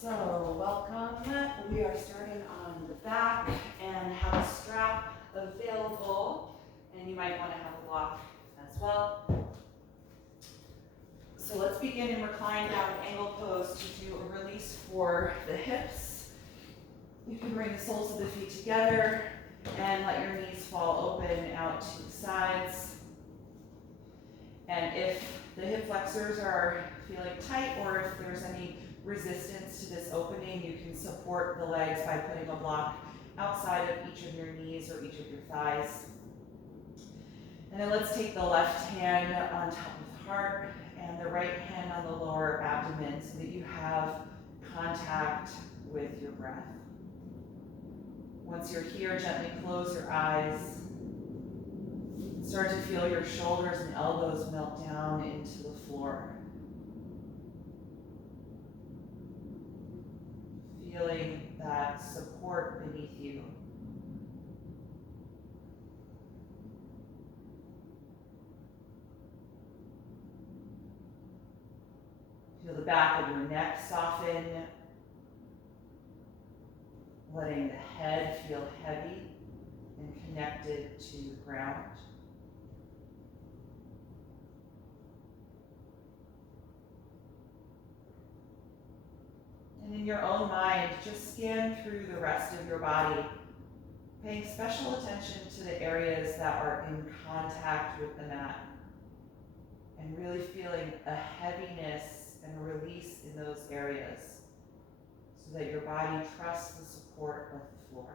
So, welcome. We are starting on the back and have a strap available, and you might want to have a block as well. So let's begin in recline down angle pose to do a release for the hips. You can bring the soles of the feet together and let your knees fall open out to the sides. And if the hip flexors are feeling tight, or if there's any resistance to this opening, you can support the legs by putting a block outside of each of your knees or each of your thighs. And then let's take the left hand on top of the heart and the right hand on the lower abdomen so that you have contact with your breath. Once you're here, gently close your eyes. Start to feel your shoulders and elbows melt down into the floor. Feeling that support beneath you. Feel the back of your neck soften, letting the head feel heavy and connected to the ground. And in your own mind, just scan through the rest of your body, paying special attention to the areas that are in contact with the mat, and really feeling a heaviness and a release in those areas so that your body trusts the support of the floor.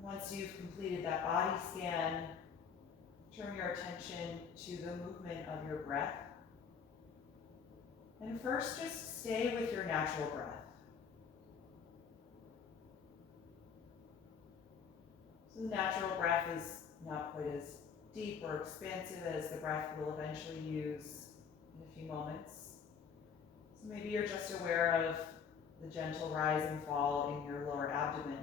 Once you've completed that body scan, turn your attention to the movement of your breath. And first, just stay with your natural breath. So the natural breath is not quite as deep or expansive as the breath we'll eventually use in a few moments. So maybe you're just aware of the gentle rise and fall in your lower abdomen.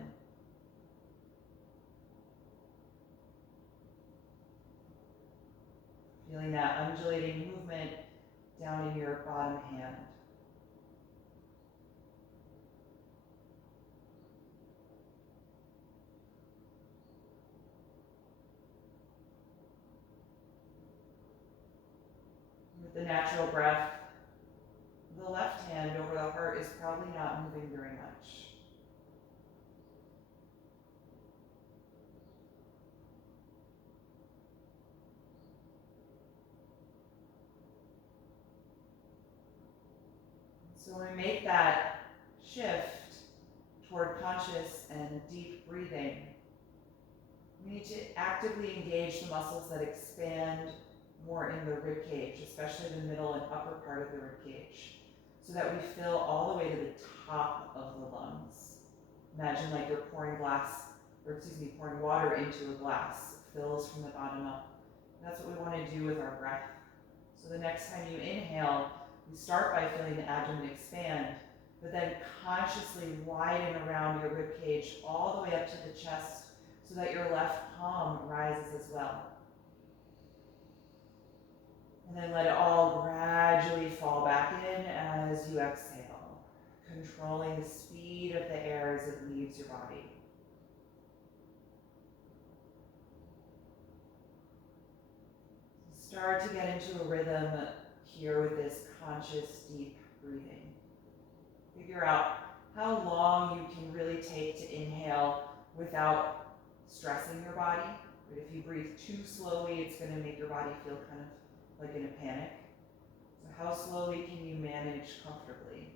Feeling that undulating movement down in your bottom hand. With the natural breath, the left hand over the heart is probably not moving very much. So when we make that shift toward conscious and deep breathing, we need to actively engage the muscles that expand more in the rib cage, especially the middle and upper part of the rib cage, so that we fill all the way to the top of the lungs. Imagine like you're pouring water into a glass. It fills from the bottom up. That's what we want to do with our breath. So the next time you inhale, you start by feeling the abdomen expand, but then consciously widen around your rib cage all the way up to the chest so that your left palm rises as well. And then let it all gradually fall back in as you exhale, controlling the speed of the air as it leaves your body. Start to get into a rhythm here with this conscious, deep breathing. Figure out how long you can really take to inhale without stressing your body. If you breathe too slowly, it's going to make your body feel kind of like in a panic. So how slowly can you manage comfortably?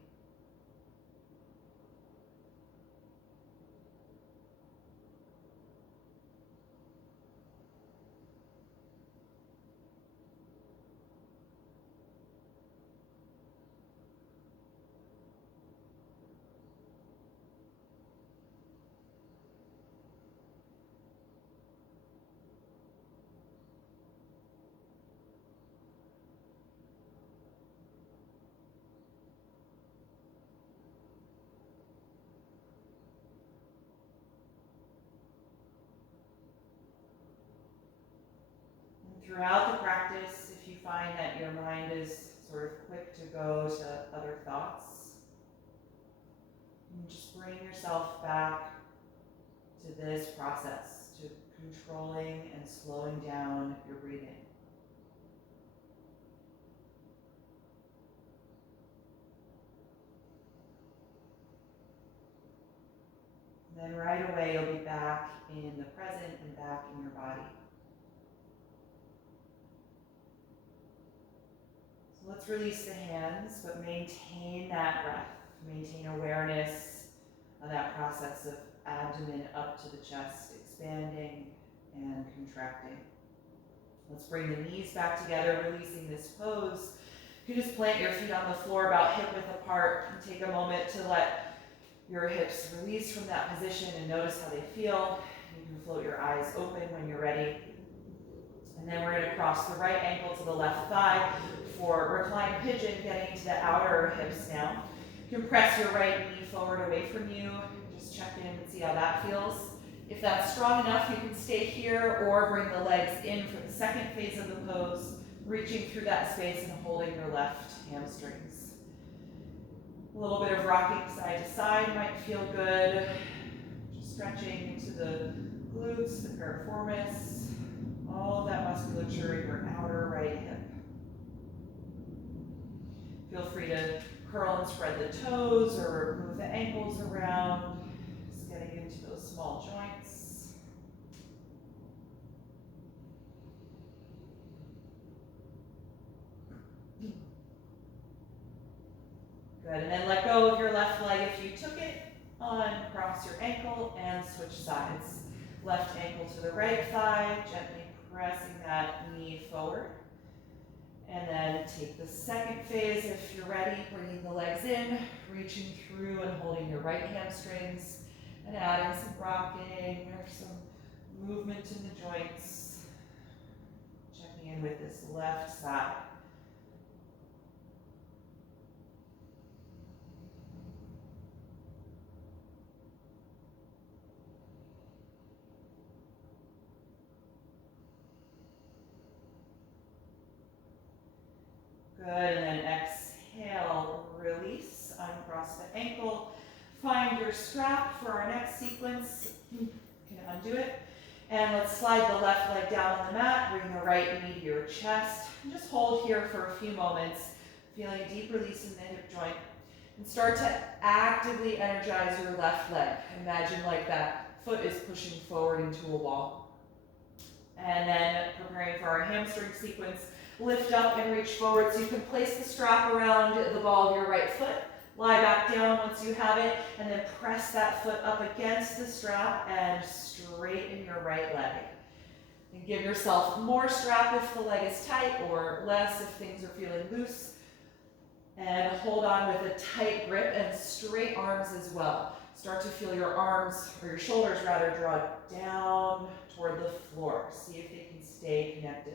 throughout the practice, if you find that your mind is sort of quick to go to other thoughts, you just bring yourself back to this process, to controlling and slowing down your breathing. Then right away, you'll be back in the present and back in your body. So let's release the hands, but maintain that breath. Maintain awareness of that process of abdomen up to the chest, expanding and contracting. Let's bring the knees back together, releasing this pose. You can just plant your feet on the floor about hip width apart and take a moment to let your hips release from that position and notice how they feel. You can float your eyes open when you're ready. And then we're going to cross the right ankle to the left thigh for reclined pigeon, getting into the outer hips now. You can press your right knee forward away from you. Just check in and see how that feels. If that's strong enough, you can stay here or bring the legs in for the second phase of the pose, reaching through that space and holding your left hamstrings. A little bit of rocking side to side might feel good. Just stretching into the glutes, the piriformis, all of that musculature in your outer right hip. Feel free to curl and spread the toes or move the ankles around, just getting into those small joints. Good, and then let go of your left leg if you took it. Uncross your ankle and switch sides. Left ankle to the right thigh, gently pressing that knee forward. And then take the second phase if you're ready, bringing the legs in, reaching through and holding your right hamstrings, and adding some rocking or some movement in the joints. Checking in with this left side. Good, and then exhale, release, uncross the ankle. Find your strap for our next sequence. You can undo it. And let's slide the left leg down on the mat, bring the right knee to your chest. And just hold here for a few moments, feeling a deep release in the hip joint. And start to actively energize your left leg. Imagine like that foot is pushing forward into a wall. And then preparing for our hamstring sequence, lift up and reach forward so you can place the strap around the ball of your right foot. Lie back down once you have it, and then press that foot up against the strap and straighten your right leg. And give yourself more strap if the leg is tight, or less if things are feeling loose. And hold on with a tight grip and straight arms as well. Start to feel your arms, or your shoulders rather, draw down toward the floor. See if they can stay connected.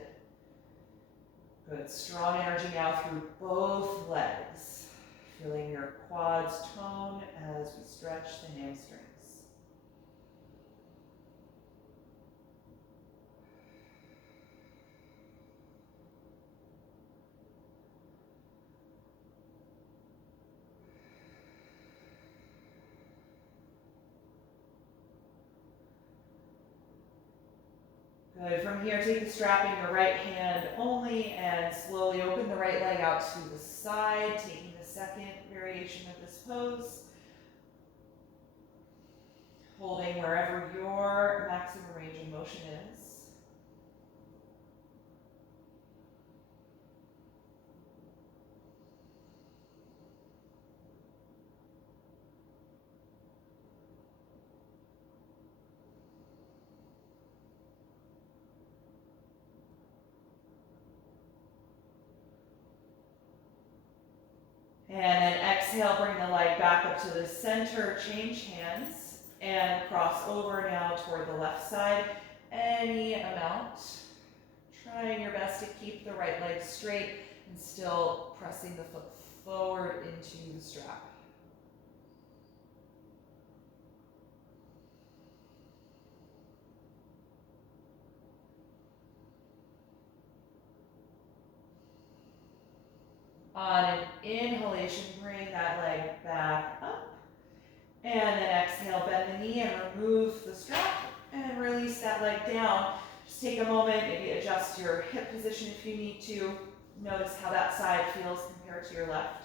Good, strong energy now through both legs. Feeling your quads tone as we stretch the hamstrings. Good, from here take the strap in your right hand only and slowly open the right leg out to the side, taking the second variation of this pose. Holding wherever your maximum range of motion is. And then exhale, bring the leg back up to the center, change hands, and cross over now toward the left side, any amount. Trying your best to keep the right leg straight and still pressing the foot forward into the strap. On an inhalation, bring that leg back up. And then exhale, bend the knee and remove the strap and release that leg down. Just take a moment, maybe adjust your hip position if you need to. Notice how that side feels compared to your left.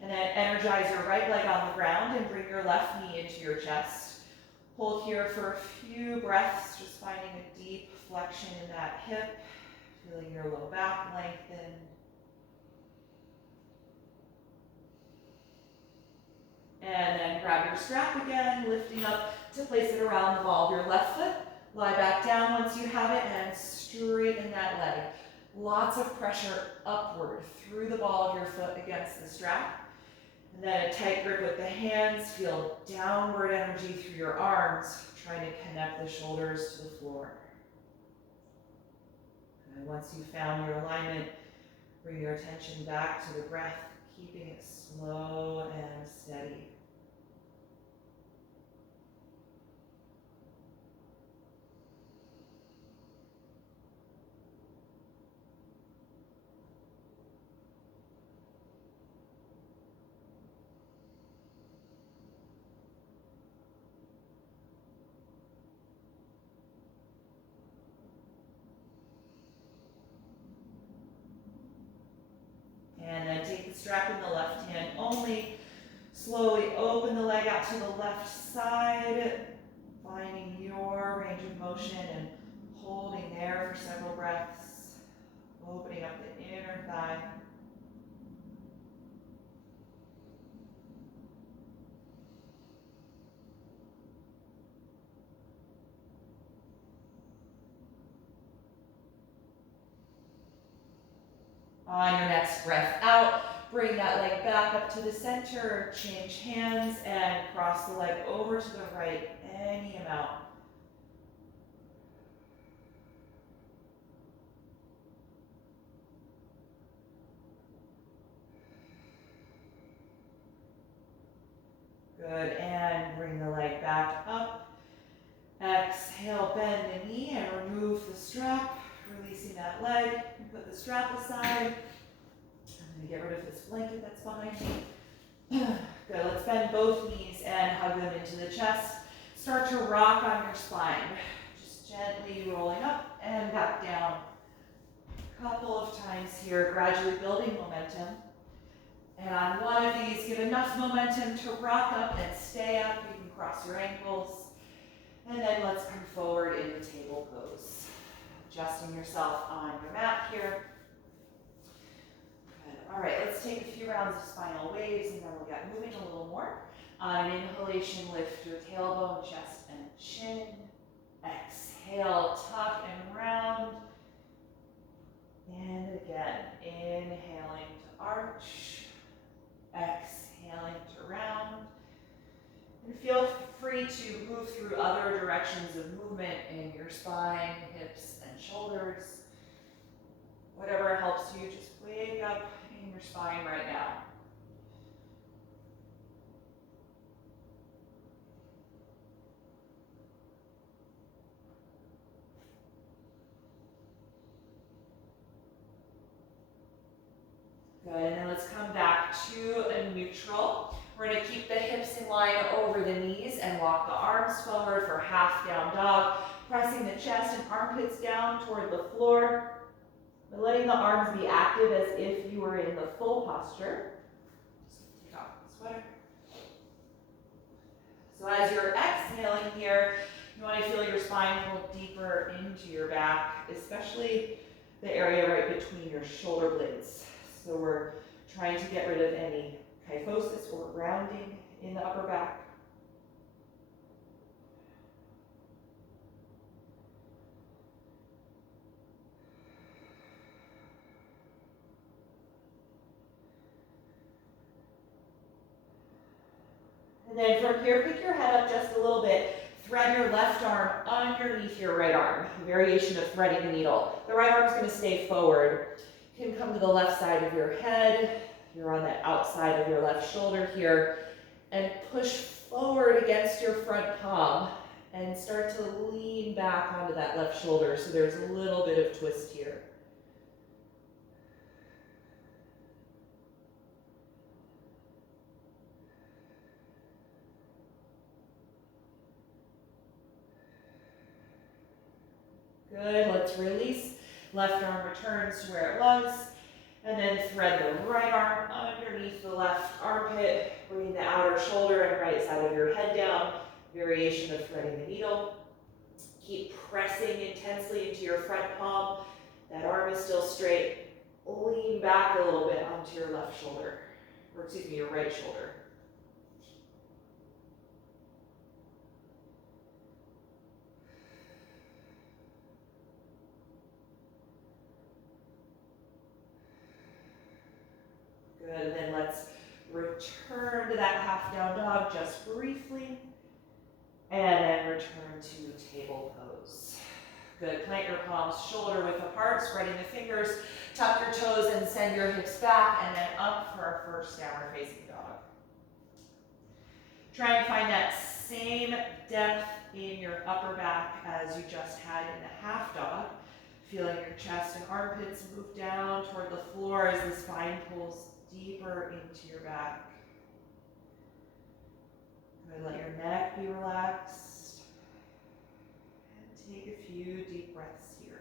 And then energize your right leg on the ground and bring your left knee into your chest. Hold here for a few breaths, just finding a deep flexion in that hip, feeling your low back lengthen. And then grab your strap again, lifting up to place it around the ball of your left foot. Lie back down once you have it and straighten that leg. Lots of pressure upward through the ball of your foot against the strap. And then a tight grip with the hands. Feel downward energy through your arms, trying to connect the shoulders to the floor. And once you've found your alignment, bring your attention back to the breath, keeping it slow and steady. And then take the strap in the left hand only. Slowly open the leg out to the left side, finding your range of motion and holding there for several breaths. Opening up the inner thigh. On your next breath out, bring that leg back up to the center, change hands, and cross the leg over to the right, any amount. Good, and bring the leg back up. Exhale, bend the knee and remove the strap, releasing that leg. Put the strap aside. I'm going to get rid of this blanket that's behind me. Good, let's bend both knees and hug them into the chest. Start to rock on your spine. Just gently rolling up and back down. A couple of times here, gradually building momentum. And on one of these, give enough momentum to rock up and stay up. You can cross your ankles. And then let's come forward in the table pose. Adjusting yourself on your mat here. Good. All right, let's take a few rounds of spinal waves and then we'll get moving a little more. On an inhalation, lift your tailbone, chest, and chin. Exhale, tuck and round. And again, inhaling to arch. Exhaling to round. And feel free to move through other directions of movement in your spine, hips, and shoulders. Whatever helps you, just wake up in your spine right now. Good, and then let's come back to a neutral. We're going to keep the hips in line over the knees and walk the arms forward for half down dog, pressing the chest and armpits down toward the floor, but letting the arms be active as if you were in the full posture. Just take off the sweater. So as you're exhaling here, you want to feel your spine pull deeper into your back, especially the area right between your shoulder blades. So we're trying to get rid of any kyphosis or rounding in the upper back. And then from here, pick your head up just a little bit. Thread your left arm underneath your right arm. A variation of threading the needle. The right arm's going to stay forward. You can come to the left side of your head. You're on the outside of your left shoulder here. And push forward against your front palm. And start to lean back onto that left shoulder. So there's a little bit of twist here. Good, let's release. Left arm returns to where it was. And then thread the right arm underneath the left armpit. Bring the outer shoulder and right side of your head down. Variation of threading the needle. Keep pressing intensely into your front palm. That arm is still straight. Lean back a little bit onto your left shoulder, or excuse me, your right shoulder. Good, and then let's return to that half down dog just briefly. And then return to table pose. Good, plant your palms shoulder width apart, spreading the fingers, tuck your toes and send your hips back, and then up for our first downward facing dog. Try and find that same depth in your upper back as you just had in the half dog. Feeling your chest and armpits move down toward the floor as the spine pulls deeper into your back. Good, let your neck be relaxed. And take a few deep breaths here.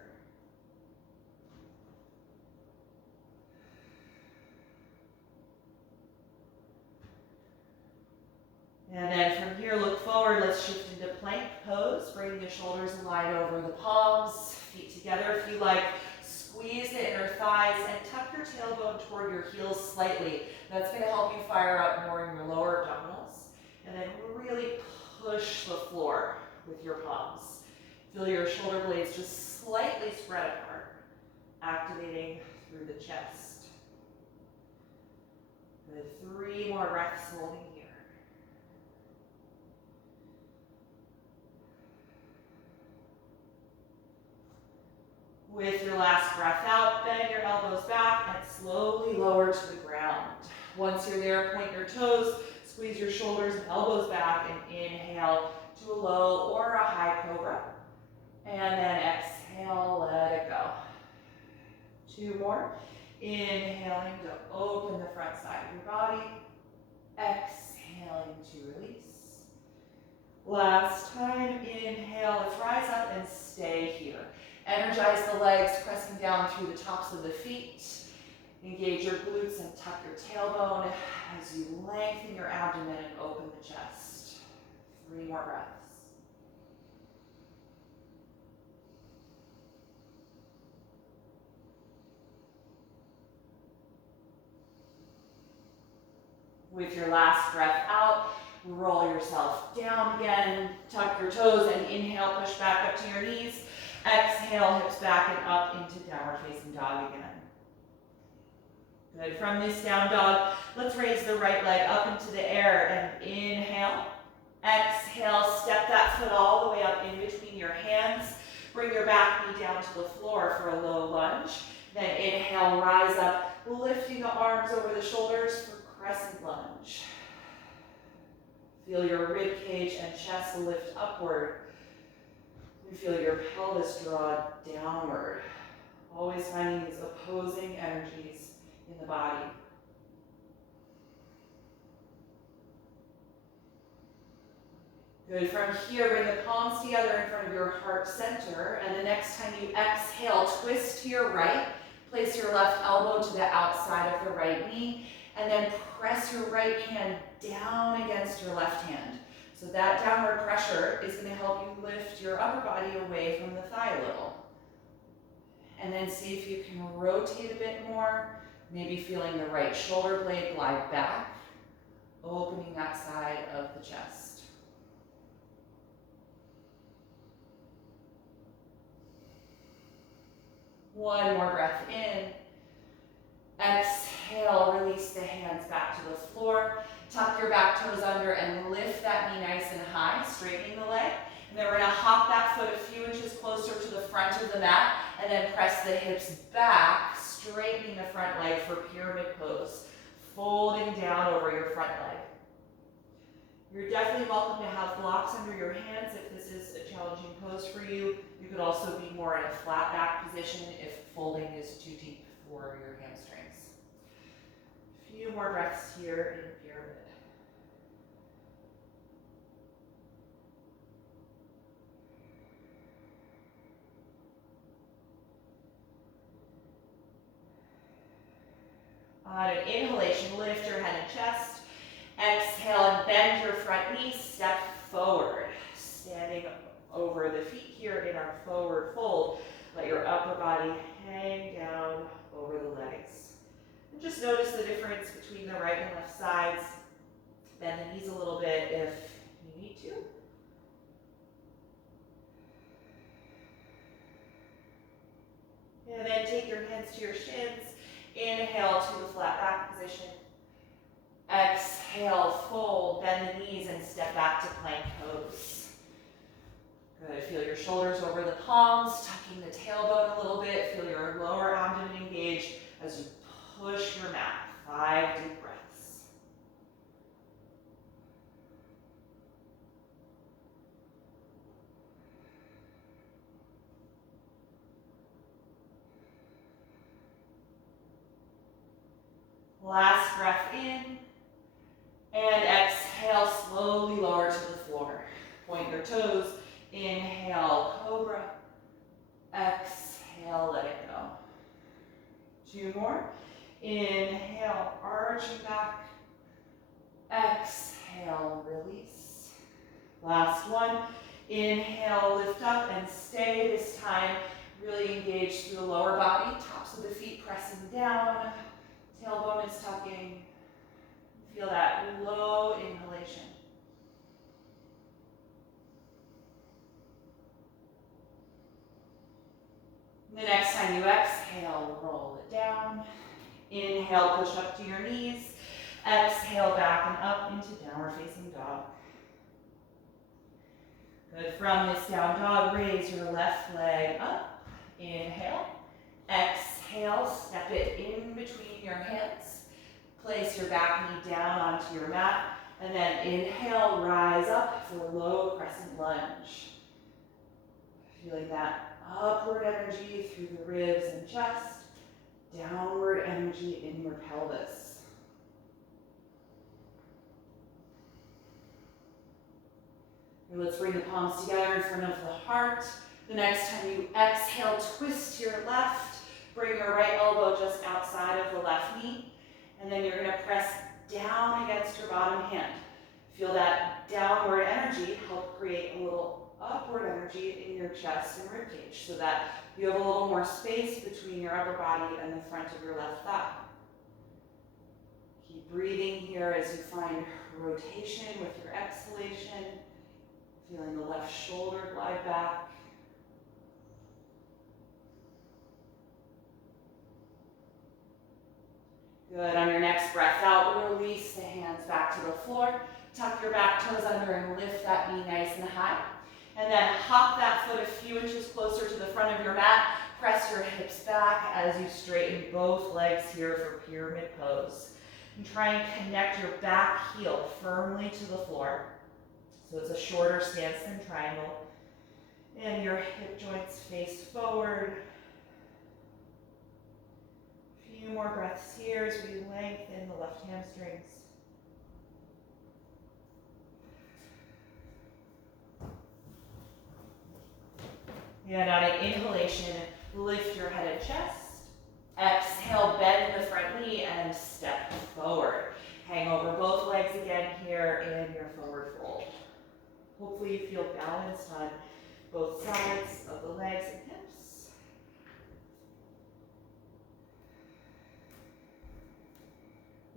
And then from here, look forward. Let's shift into plank pose. Bring the shoulders in line over the palms, feet together if you like. Squeeze the inner thighs and tuck your tailbone toward your heels slightly. That's going to help you fire up more in your lower abdominals. And then really push the floor with your palms. Feel your shoulder blades just slightly spread apart, activating through the chest. Good, 3 more breaths holding here. With your last breath out, bend your elbows back and slowly lower to the ground. Once you're there, point your toes, squeeze your shoulders and elbows back, and inhale to a low or a high cobra. And then exhale, let it go. 2 more. Inhaling to open the front side of your body. Exhaling to release. Last time, inhale, let's rise up and stay here. Energize the legs, pressing down through the tops of the feet. Engage your glutes and tuck your tailbone as you lengthen your abdomen and open the chest. 3 more breaths. With your last breath out, roll yourself down again, tuck your toes, and inhale, push back up to your knees. Exhale, hips back and up into downward facing dog again. Good, from this down dog, let's raise the right leg up into the air and inhale. Exhale, step that foot all the way up in between your hands. Bring your back knee down to the floor for a low lunge. Then inhale, rise up, lifting the arms over the shoulders for crescent lunge. Feel your rib cage and chest lift upward. You feel your pelvis draw downward. Always finding these opposing energies in the body. Good, from here, bring the palms together in front of your heart center, and the next time you exhale, twist to your right, place your left elbow to the outside of the right knee, and then press your right hand down against your left hand. So that downward pressure is going to help you lift your upper body away from the thigh a little. And then see if you can rotate a bit more, maybe feeling the right shoulder blade glide back, opening that side of the chest. One more breath in. Exhale, release the hands back to the floor. Tuck your back toes under and lift that knee nice and high, straightening the leg. And then we're going to hop that foot a few inches closer to the front of the mat and then press the hips back, straightening the front leg for pyramid pose, folding down over your front leg. You're definitely welcome to have blocks under your hands if this is a challenging pose for you. You could also be more in a flat back position if folding is too deep for your hamstrings. A few more breaths here in pyramid. On an inhalation, lift your head and chest. Exhale and bend your front knee, step forward. Standing over the feet here in our forward fold. Let your upper body hang down over the legs. And just notice the difference between the right and left sides. Bend the knees a little bit if you need to. And then take your hands to your shins. Inhale to the flat back position. Exhale, fold, bend the knees and step back to plank pose. Good, feel your shoulders over the palms, tucking the tailbone a little bit. Feel your lower abdomen engage as you push your mat. 5 deep breaths. Last breath in. And exhale, slowly lower to the floor. Point your toes. Inhale, cobra. Exhale, let it go. 2 more. Inhale, arching back. Exhale, release. Last one. Inhale, lift up and stay. This time, really engage through the lower body. Tops of the feet pressing down. Tailbone is tucking. Feel that low inhalation. The next time you exhale, roll it down. Inhale, push up to your knees. Exhale, back and up into downward facing dog. Good. From this down dog, raise your left leg up. Inhale. Exhale, step it in between your hands. Place your back knee down onto your mat. And then inhale, rise up for low crescent lunge. Feeling that upward energy through the ribs and chest. Downward energy in your pelvis. And let's bring the palms together in front of the heart. The next time you exhale, twist to your left. Bring your right elbow just outside of the left knee. And then you're going to press down against your bottom hand. Feel that downward energy help create a little upward energy in your chest and ribcage so that you have a little more space between your upper body and the front of your left thigh. Keep breathing here as you find rotation with your exhalation. Feeling the left shoulder glide back. Good. On your next breath out, release the hands back to the floor. Tuck your back toes under and lift that knee nice and high. And then hop that foot a few inches closer to the front of your mat. Press your hips back as you straighten both legs here for pyramid pose. And try and connect your back heel firmly to the floor. So it's a shorter stance than triangle. And your hip joints face forward. A few more breaths here as we lengthen the left hamstrings. And on an inhalation, lift your head and chest. Exhale, bend the front knee and step forward. Hang over both legs again here in your forward fold. Hopefully you feel balanced on both sides of the legs and hips.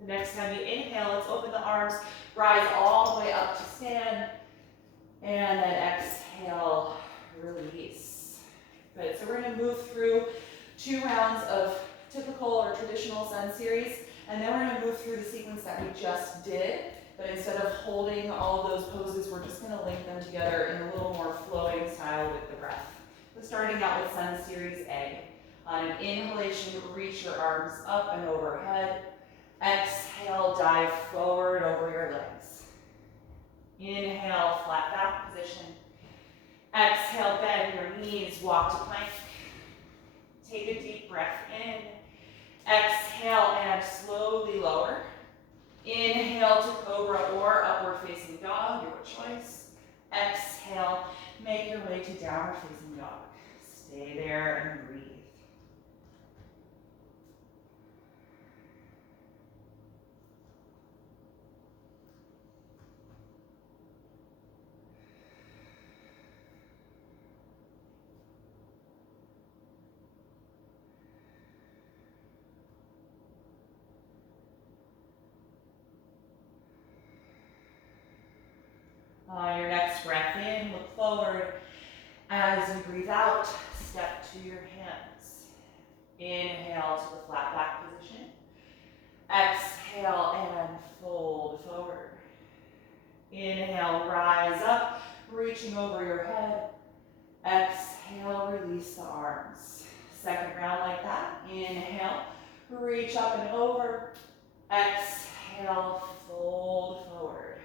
The next time you inhale, let's open the arms, rise all the way up to stand, and then exhale, release. Good, so we're gonna move through 2 rounds of typical or traditional sun series, and then we're gonna move through the sequence that we just did, but instead of holding all of those poses, we're just gonna link them together in a little more flowing style with the breath. So starting out with sun series A. On an inhalation, reach your arms up and overhead. Exhale, dive forward over your legs. Inhale, flat back position. Exhale, bend your knees, walk to plank. Take a deep breath in. Exhale and slowly lower. Inhale to cobra or upward facing dog, your choice. Exhale, make your way to downward facing dog. Stay there and breathe. On your next breath in, look forward. As you breathe out, step to your hands. Inhale to the flat back position. Exhale and fold forward. Inhale, rise up, reaching over your head. Exhale, release the arms. Second round like that. Inhale, reach up and over. Exhale, fold forward.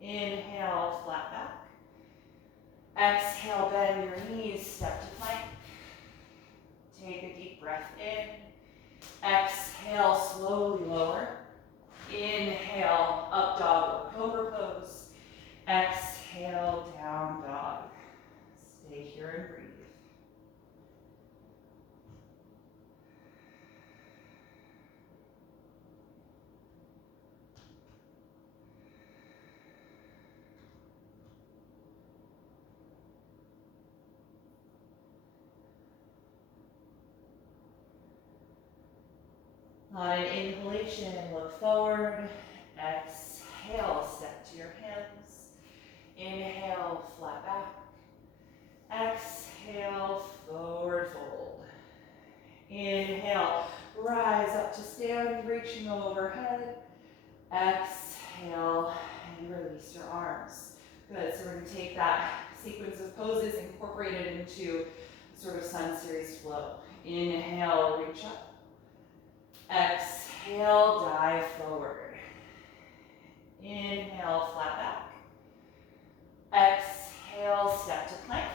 Inhale, flat back. Exhale, bend your knees, step to plank. Take a deep breath in. Exhale, slowly lower. Inhale, up dog or cobra pose. Exhale, down dog. Stay here and breathe. On an inhalation, look forward. Exhale, step to your hands. Inhale, flat back. Exhale, forward fold. Inhale, rise up to stand, reaching overhead. Exhale, and release your arms. Good, so we're going to take that sequence of poses, incorporate it into sort of sun series flow. Inhale, reach up. Exhale, dive forward. Inhale, flat back. Exhale, step to plank.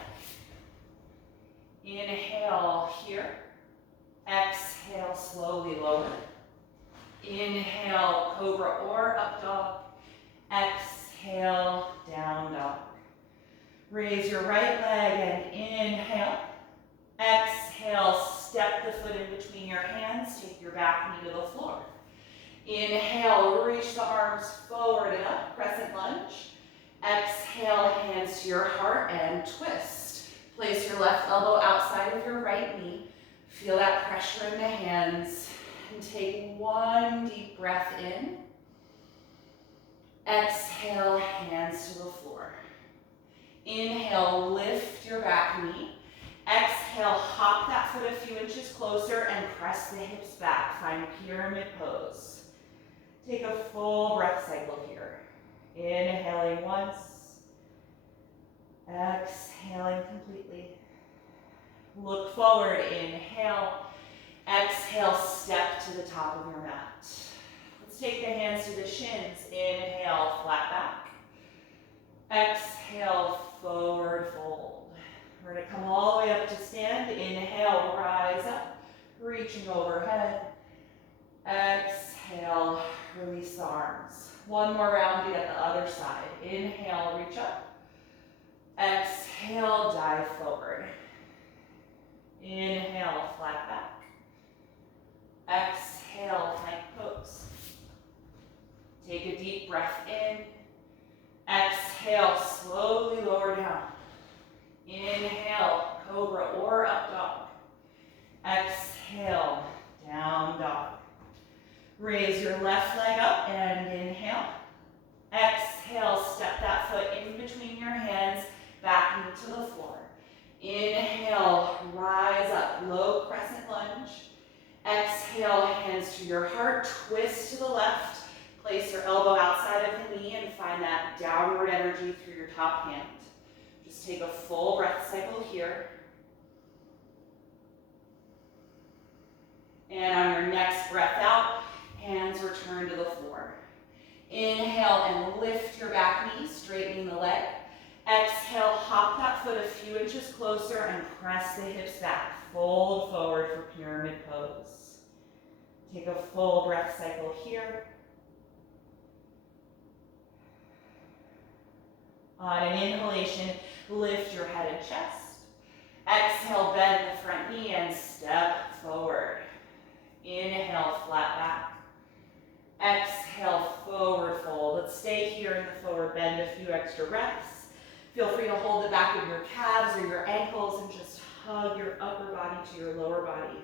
Inhale here. Exhale, slowly lower. Inhale, cobra or up dog. Exhale, down dog. Raise your right leg and inhale. Exhale, step the foot in between your hands. Take your back knee to the floor. Inhale, reach the arms forward and up, crescent lunge. Exhale, hands to your heart and twist. Place your left elbow outside of your right knee. Feel that pressure in the hands. And take one deep breath in. Exhale, hands to the floor. Inhale, lift your back knee. Exhale, hop that foot a few inches closer and press the hips back. Find pyramid pose. Take a full breath cycle here. Inhaling once. Exhaling completely. Look forward, inhale. Exhale, step to the top of your mat. Let's take the hands to the shins. Inhale, flat back. Exhale, forward fold. We're going to come all the way up to stand. Inhale, rise up, reaching overhead. Exhale, release the arms. One more round to get the other side. Inhale, reach up. Exhale, dive forward. Inhale, flat back. Exhale, plank pose. Take a deep breath in. Exhale, slowly lower down. Inhale, cobra or up dog. Exhale, down dog. Raise your left leg up and inhale. Exhale, step that foot in between your hands, back knee to the floor. Inhale, rise up, low crescent lunge. Exhale, hands to your heart, twist to the left. Place your elbow outside of the knee and find that downward energy through your top hand. Just take a full breath cycle here. And on your next breath out, hands return to the floor. Inhale and lift your back knee, straightening the leg. Exhale, hop that foot a few inches closer and press the hips back. Fold forward for pyramid pose. Take a full breath cycle here. On an inhalation, lift your head and chest. Exhale, bend the front knee and step forward. Inhale, flat back. Exhale, forward fold. Let's stay here in the forward bend a few extra breaths. Feel free to hold the back of your calves or your ankles and just hug your upper body to your lower body.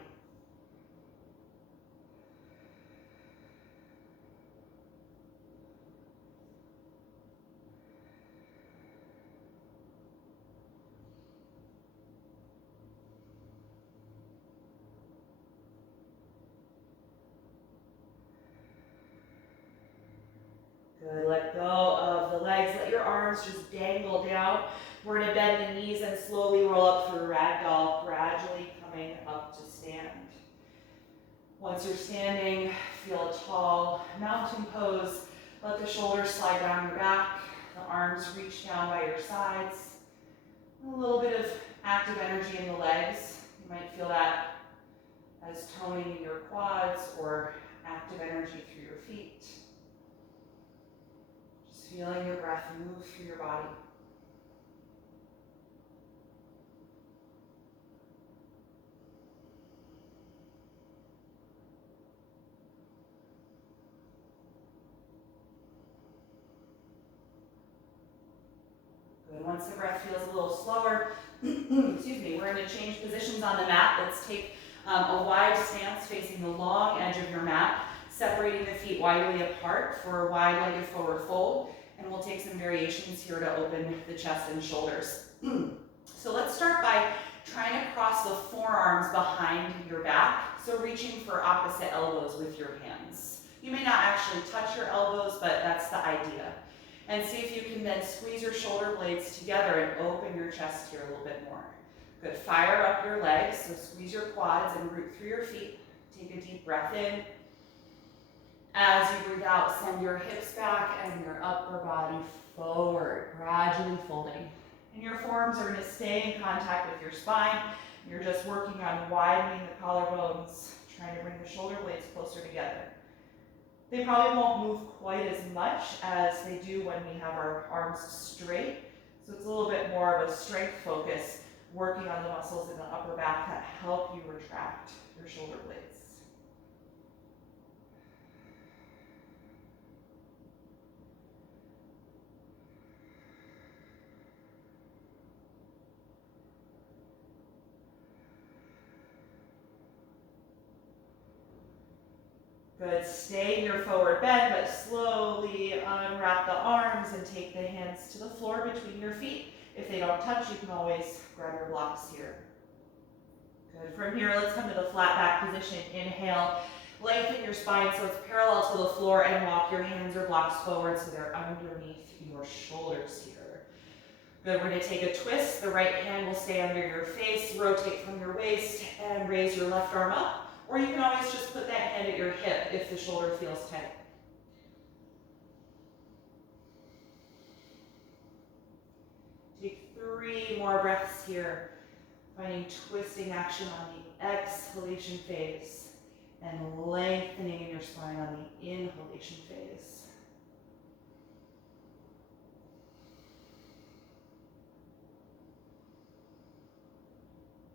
arms just dangle down. We're gonna bend the knees and slowly roll up through ragdoll, gradually coming up to stand. Once you're standing, feel a tall mountain pose. Let the shoulders slide down your back, the arms reach down by your sides. A little bit of active energy in the legs. You might feel that as toning your quads or active energy through your feet. Just feeling your breath move through your body. Good. Once the breath feels a little slower, excuse me, we're going to change positions on the mat. Let's take a wide stance facing the long edge of your mat, separating the feet widely apart for a wide-legged forward fold. And we'll take some variations here to open the chest and shoulders. So let's start by trying to cross the forearms behind your back. So reaching for opposite elbows with your hands. You may not actually touch your elbows, but that's the idea. And see if you can then squeeze your shoulder blades together and open your chest here a little bit more. Good, fire up your legs, so squeeze your quads and root through your feet. Take a deep breath in. As you breathe out, send your hips back and your upper body forward, gradually folding. And your forearms are gonna stay in contact with your spine. You're just working on widening the collarbones, trying to bring the shoulder blades closer together. They probably won't move quite as much as they do when we have our arms straight. So it's a little bit more of a strength focus, working on the muscles in the upper back that help you retract your shoulder blades. Good, stay in your forward bend, but slowly unwrap the arms and take the hands to the floor between your feet. If they don't touch, you can always grab your blocks here. Good, from here, let's come to the flat back position. Inhale, lengthen your spine so it's parallel to the floor and walk your hands or blocks forward so they're underneath your shoulders here. Good, we're gonna take a twist. The right hand will stay under your face, rotate from your waist, and raise your left arm up. Or you can always just put that hand at your hip if the shoulder feels tight. Take 3 more breaths here, finding twisting action on the exhalation phase and lengthening in your spine on the inhalation phase.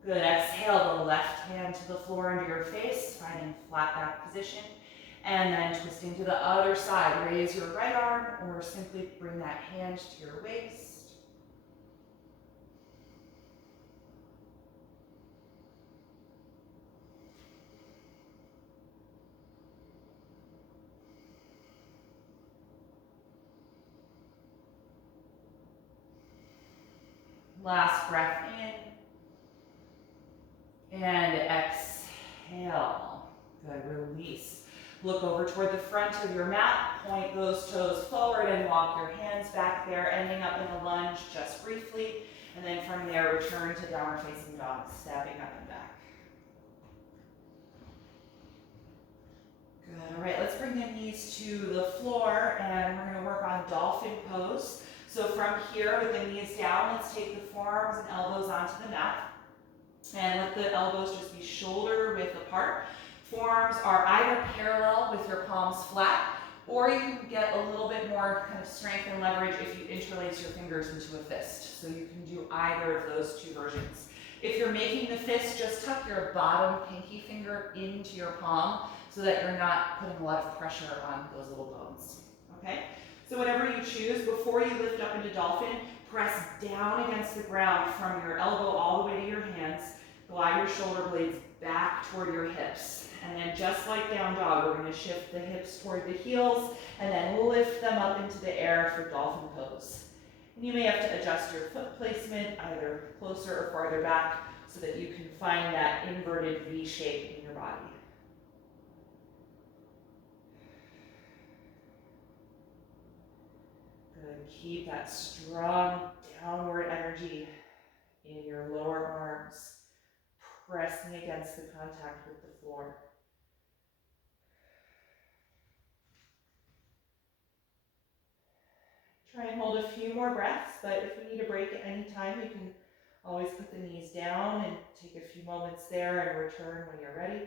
Good, exhale the left hand to the floor under your face, finding flat back position. And then twisting to the other side, raise your right arm or simply bring that hand to your waist. Last breath in. And exhale. Good, release. Look over toward the front of your mat, point those toes forward and walk your hands back there, ending up in a lunge just briefly. And then from there, return to downward facing dog, stepping up and back. Good, all right, let's bring the knees to the floor and we're gonna work on dolphin pose. So from here, with the knees down, let's take the forearms and elbows onto the mat. And let the elbows just be shoulder width apart. Forearms are either parallel with your palms flat, or you can get a little bit more kind of strength and leverage if you interlace your fingers into a fist. So you can do either of those 2 versions. If you're making the fist, just tuck your bottom pinky finger into your palm so that you're not putting a lot of pressure on those little bones. Okay? So whatever you choose, before you lift up into dolphin, press down against the ground from your elbow all the way to your hands. Glide your shoulder blades back toward your hips. And then just like down dog, we're going to shift the hips toward the heels and then lift them up into the air for dolphin pose. And you may have to adjust your foot placement either closer or farther back so that you can find that inverted V shape in your body. Good. And keep that strong downward energy in your lower arms, pressing against the contact with the floor. Try and hold a few more breaths, but if you need a break at any time, you can always put the knees down and take a few moments there and return when you're ready.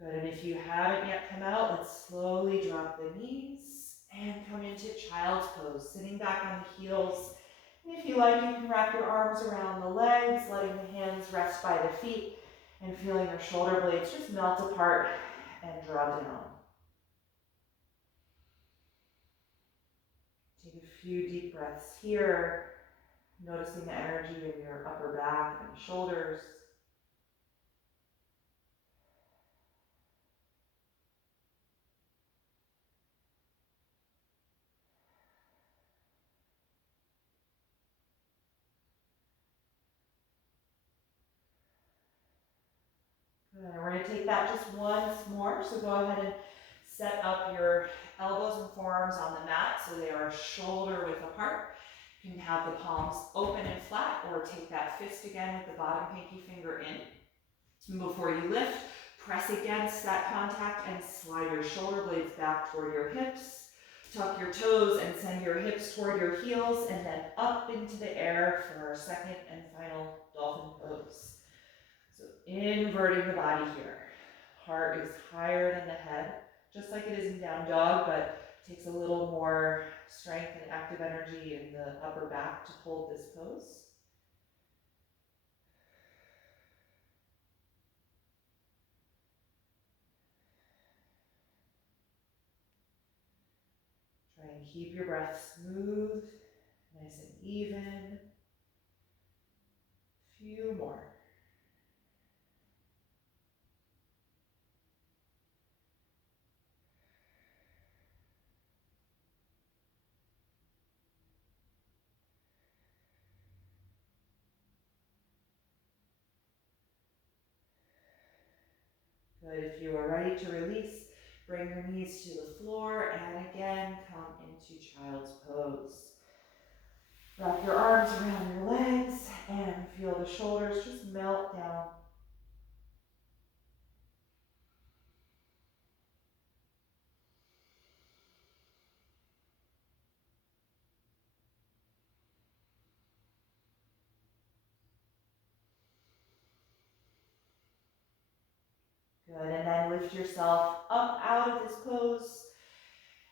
Good, and if you haven't yet come out, let's slowly drop the knees and come into child's pose, sitting back on the heels. And if you like, you can wrap your arms around the legs, letting the hands rest by the feet, and feeling your shoulder blades just melt apart and draw down. Take a few deep breaths here, noticing the energy in your upper back and shoulders. Good. We're going to take that just once more, so go ahead and set up your elbows and forearms on the mat so they are shoulder width apart. You can have the palms open and flat, or take that fist again with the bottom pinky finger in. And before you lift, press against that contact and slide your shoulder blades back toward your hips. Tuck your toes and send your hips toward your heels, and then up into the air for our second and final dolphin pose. So inverting the body here. Heart is higher than the head, just like it is in down dog, but takes a little more strength and active energy in the upper back to hold this pose. Try and keep your breath smooth, nice and even. Few more. Good. If you are ready to release, bring your knees to the floor and again come into child's pose. Wrap your arms around your legs and feel the shoulders just melt down. Good, and then lift yourself up out of this pose.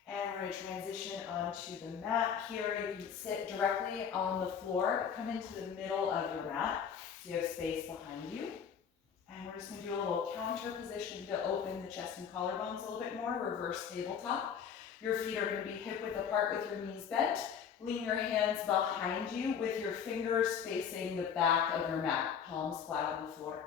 And we're going to transition onto the mat here. You can sit directly on the floor, come into the middle of your mat so you have space behind you. And we're just going to do a little counter position to open the chest and collarbones a little bit more, reverse tabletop. Your feet are going to be hip width apart with your knees bent. Lean your hands behind you with your fingers facing the back of your mat, palms flat on the floor.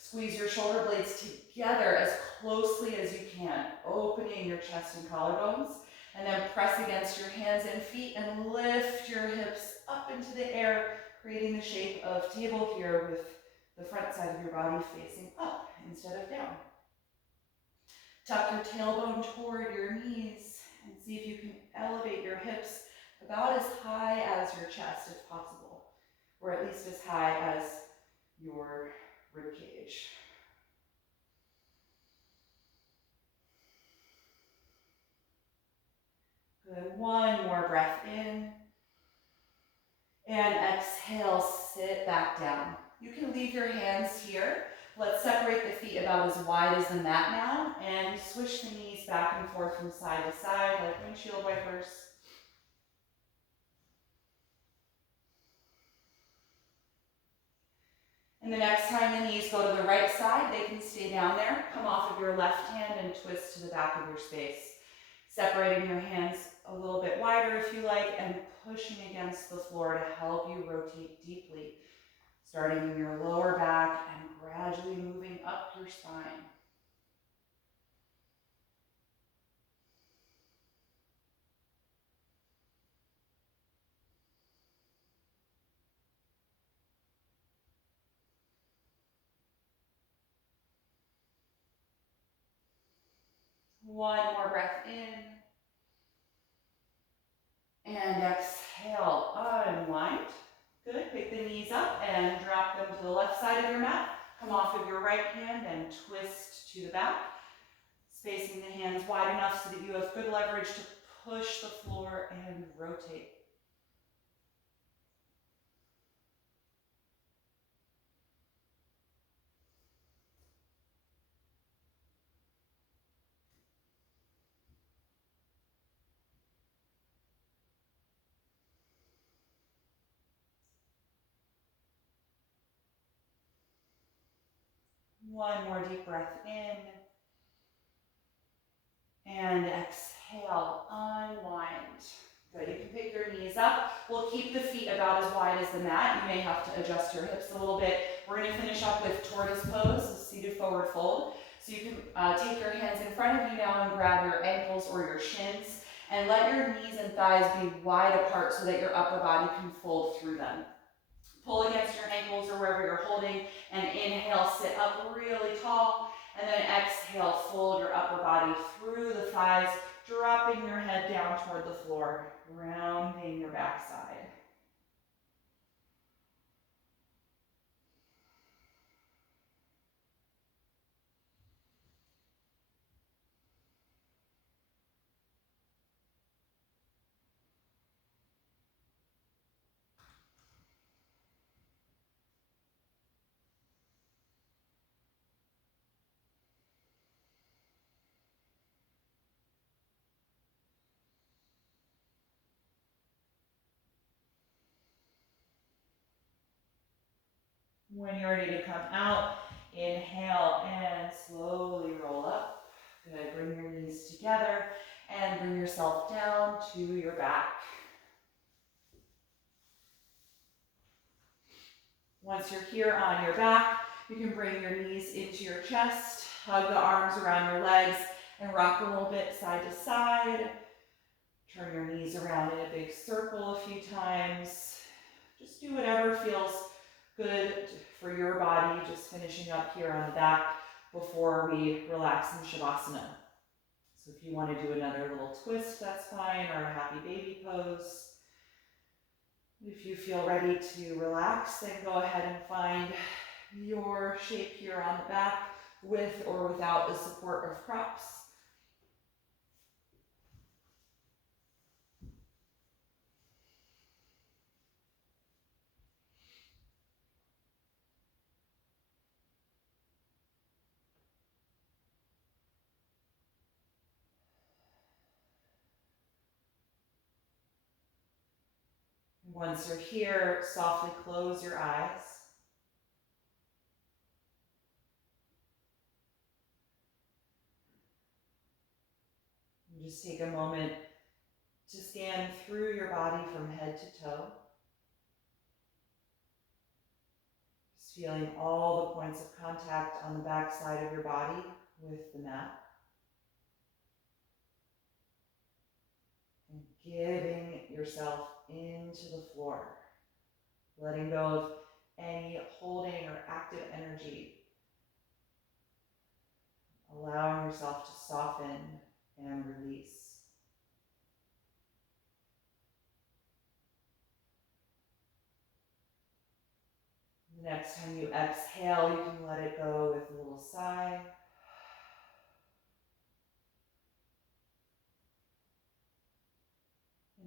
Squeeze your shoulder blades together as closely as you can, opening your chest and collarbones, and then press against your hands and feet and lift your hips up into the air, creating the shape of table here with the front side of your body facing up instead of down. Tuck your tailbone toward your knees and see if you can elevate your hips about as high as your chest if possible, or at least as high as your rib cage. Good, one more breath in. And exhale, sit back down. You can leave your hands here. Let's separate the feet about as wide as the mat now and swish the knees back and forth from side to side like windshield wipers. And the next time the knees go to the right side, they can stay down there. Come off of your left hand and twist to the back of your space. Separating your hands a little bit wider if you like and pushing against the floor to help you rotate deeply. Starting in your lower back and gradually moving up your spine. One more breath in. And exhale, unwind. Good, pick the knees up and drop them to the left side of your mat. Come off of your right hand and twist to the back. Spacing the hands wide enough so that you have good leverage to push the floor and rotate. One more deep breath in. And exhale, unwind. Good, you can pick your knees up. We'll keep the feet about as wide as the mat. You may have to adjust your hips a little bit. We're gonna finish up with tortoise pose, seated forward fold. So you can take your hands in front of you now and grab your ankles or your shins and let your knees and thighs be wide apart so that your upper body can fold through them. Pull against your ankles or wherever you're holding and inhale, sit up really tall. And then exhale, fold your upper body through the thighs, dropping your head down toward the floor, rounding your backside. When you're ready to come out, inhale and slowly roll up. Good, bring your knees together and bring yourself down to your back. Once you're here on your back, you can bring your knees into your chest, hug the arms around your legs, and rock a little bit side to side. Turn your knees around in a big circle a few times. Just do whatever feels good for your body, just finishing up here on the back before we relax in Shavasana. So if you want to do another little twist, that's fine, or a happy baby pose. If you feel ready to relax, then go ahead and find your shape here on the back with or without the support of props. Once you're here, softly close your eyes. And just take a moment to scan through your body from head to toe. Just feeling all the points of contact on the back side of your body with the mat. And giving yourself into the floor. Letting go of any holding or active energy. Allowing yourself to soften and release. The next time you exhale, you can let it go with a little sigh.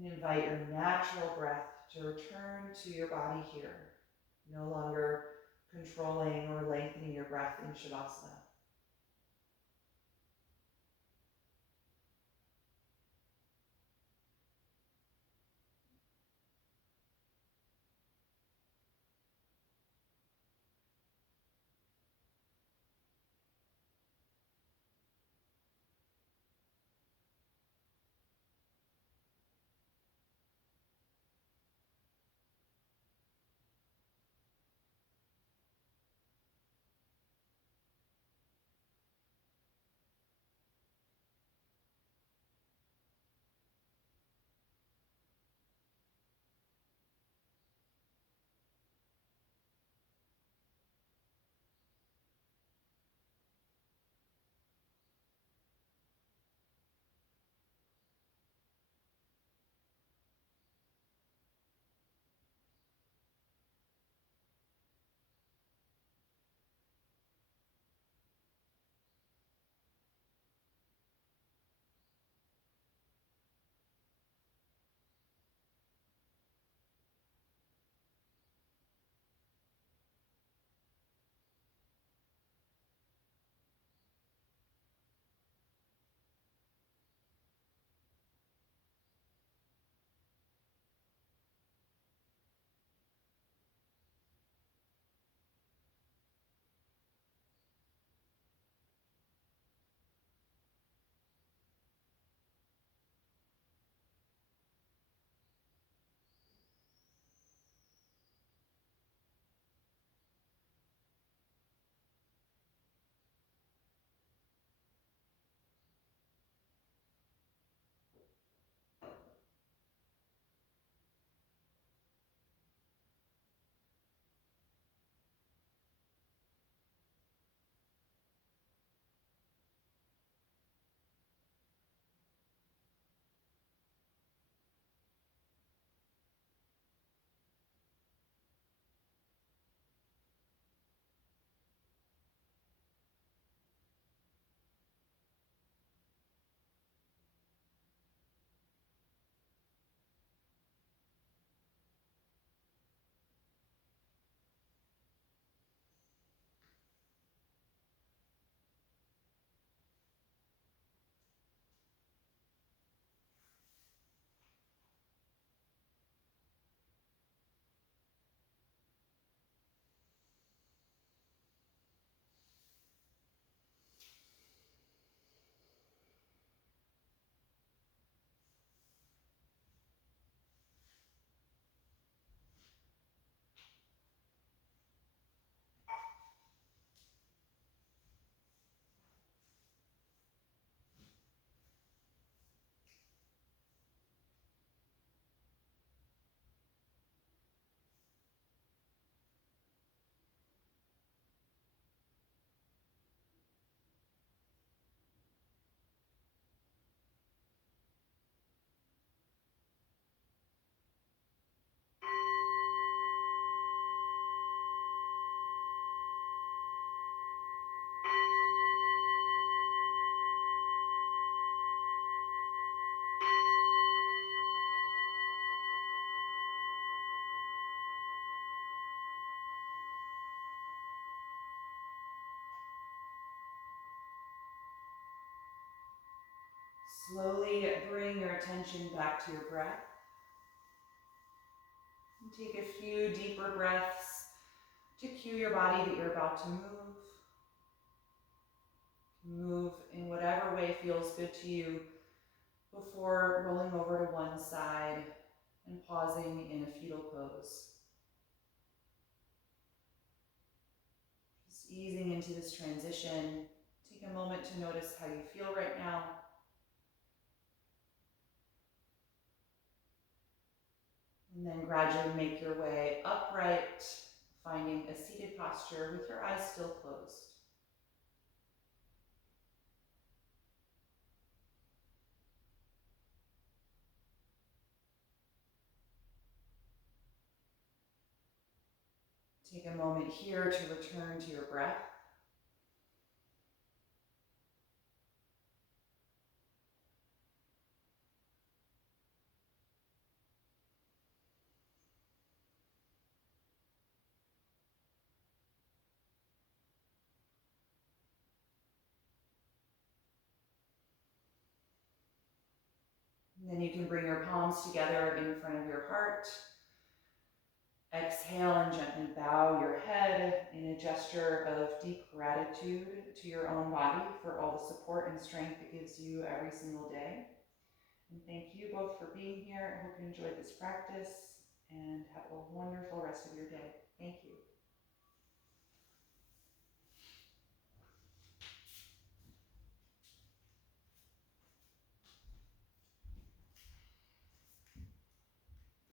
And invite your natural breath to return to your body here, no longer controlling or lengthening your breath in Shavasana. Slowly bring your attention back to your breath. And take a few deeper breaths to cue your body that you're about to move. Move in whatever way feels good to you before rolling over to one side and pausing in a fetal pose. Just easing into this transition. Take a moment to notice how you feel right now. And then gradually make your way upright, finding a seated posture with your eyes still closed. Take a moment here to return to your breath. And then you can bring your palms together in front of your heart. Exhale and gently bow your head in a gesture of deep gratitude to your own body for all the support and strength it gives you every single day. And thank you both for being here. I hope you enjoyed this practice and have a wonderful rest of your day. Thank you.